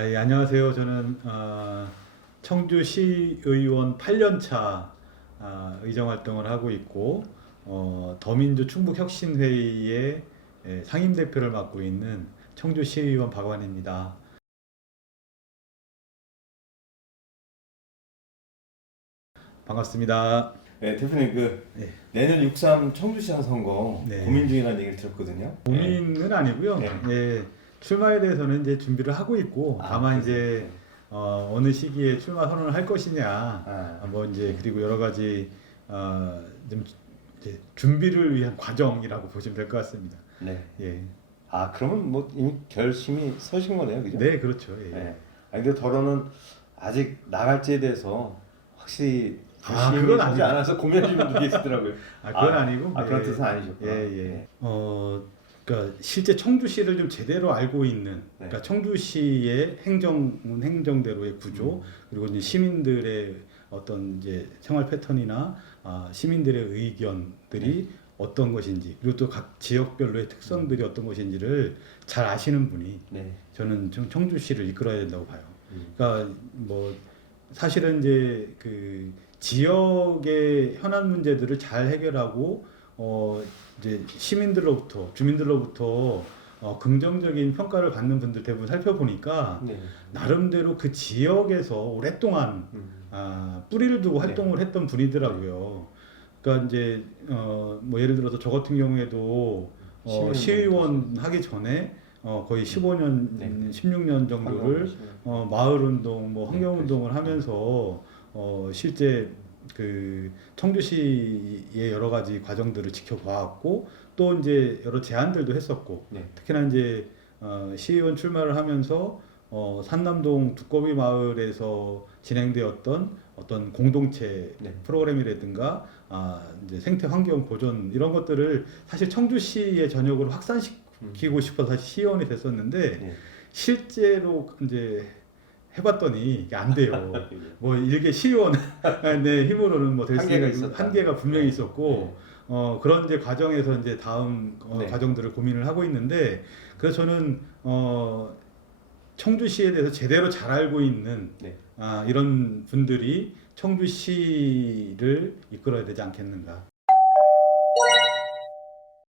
예, 안녕하세요. 저는 어, 청주시의원 8년차 아, 의정 활동을 하고 있고 어, 더민주 충북혁신회의의 예, 상임 대표를 맡고 있는 청주시의원 박완입니다. 반갑습니다. 네, 대표님 그 네. 내년 6.3 청주시장 선거 네. 고민 중이라는 얘기를 들었거든요. 고민은 아니고요. 네. 예, 출마에 대해서는 이제 준비를 하고 있고 아, 다만? 이제 어, 어느 시기에 출마 선언을 할 것이냐 아, 아, 뭐 이제 그리고 여러 가지 어, 좀 이제 준비를 위한 과정이라고 보시면 될 것 같습니다. 네. 예, 아 그러면 뭐 이미 결심이 서신 거네요, 그죠? 네 그렇죠. 예. 네. 아 근데 더러는 아직 나갈지에 대해서 확실히 아, 그건 아니고. 않아서 고민하시는 분도 계시더라고요. 아 그건 아, 아, 니고 아 그런 뜻은 아니셨구나. 예, 예. 네. 어, 그러니까 실제 청주시를 좀 제대로 알고 있는, 네. 그러니까 청주시의 행정은 행정대로의 구조, 음. 그리고 이제 시민들의 어떤 이제 생활 패턴이나 아, 시민들의 의견들이 네. 어떤 것인지, 그리고 또 각 지역별로의 특성들이 어떤 것인지를 잘 아시는 분이 네. 저는 청- 청주시를 이끌어야 된다고 봐요. 음. 그러니까 뭐 사실은 이제 그 지역의 현안 문제들을 잘 해결하고 어 이제 시민들로부터 주민들로부터 어 긍정적인 평가를 받는 분들 대부분 살펴보니까 네. 나름대로 그 지역에서 오랫동안 음. 아, 뿌리를 두고 네. 활동을 했던 분이더라고요. 그러니까 이제 어, 뭐 예를 들어서 저 같은 경우에도 어, 시의원 시의원 하기 전에 어, 거의 15년, 네. 16년 정도를 어, 마을 운동, 뭐 환경 네, 운동을 하면서 어, 실제 그 청주시의 여러 가지 과정들을 지켜봐왔고 또 이제 여러 제안들도 했었고 네. 특히나 이제 어, 시의원 출마를 하면서 어, 산남동 두꺼비 마을에서 진행되었던 어떤 공동체 네. 프로그램이라든가 아, 이제 생태 환경 보존 이런 것들을 사실 청주시의 전역으로 확산시키고 싶어서 사실 시의원이 됐었는데 네. 실제로 이제 해봤더니 이게 안 돼요. 예. 뭐 일개 시의원의 힘으로는 뭐될수 한계가 있는 있었다. 한계가 분명히 네. 있었고 어 그런 이제 과정에서 이제 다음 어, 네. 과정들을 고민을 하고 있는데 그래서 저는 어 청주시에 대해서 제대로 잘 알고 있는 네. 아 이런 분들이 청주시를 이끌어야 되지 않겠는가